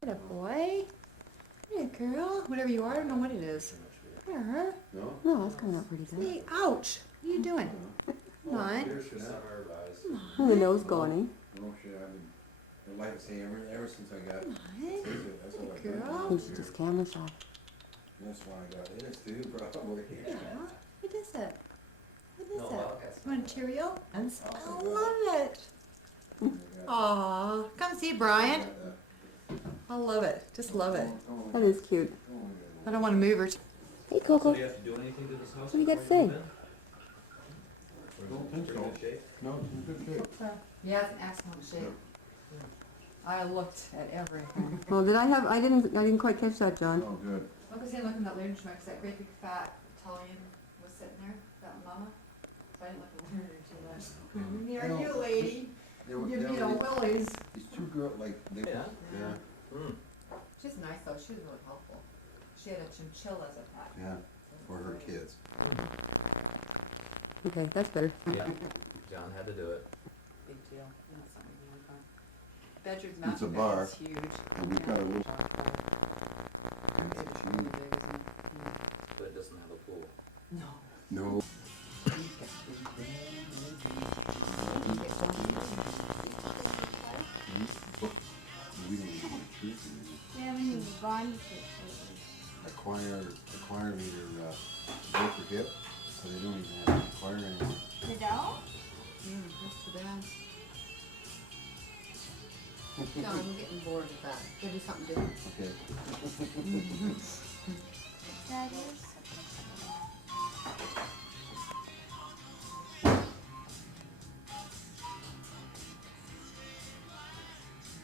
What a boy. Hey, girl. Whatever you are, I don't know what it is. Here. No? No, it's coming out pretty good. Hey, ouch. What are you doing? Come on. Beer should have. And the nose going. No shit, I've been, the life is ever since I got. Come on. That's what I've Good done. girl. He's just camera shy. That's why I got this too, probably. Yeah. What is it? What is No, it? well, that's- You want a Cheerio? I Oh, love it. Aw, come see Brian. I love it. Just love it. That is cute. I don't want to move her. Hey, So Coco. do you have to do anything to this house? What do you got to before say? move in? Or is Don't it think pretty so. good shape? No, it's in good shape. Yeah, it's an excellent shape. I looked at everything. Well, I didn't quite catch that, John. Oh, good. Look, I see looking at Lunar because that great big fat Italian was sitting there, that mama. So I didn't look at Lunar too much. Near I you, don't- lady. They were, Give they me a were, willies. these two girls, like, they. Yeah. Yeah, Hmm. She's nice though. She was really helpful. She had a chinchilla as a pet. yeah, for her kids. Okay, that's better. Yeah, John had to do it. Big deal. Not something you want to find. Bedroom's It's a mountain bar, bed is huge. and we've got a little. And It's it's really huge. big, isn't it? But it doesn't have a pool. No. No, we don't even want to choose them. Yeah, when you gone The choir leader, broke her hip, so they don't even have a choir anymore. the dog? That's too bad. John, I'm getting bored with that. Gotta do something different. Okay. That is.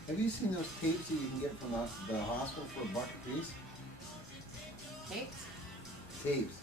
Have you seen those tapes that you can get from the hospital for $1 a piece? Cakes? Tapes.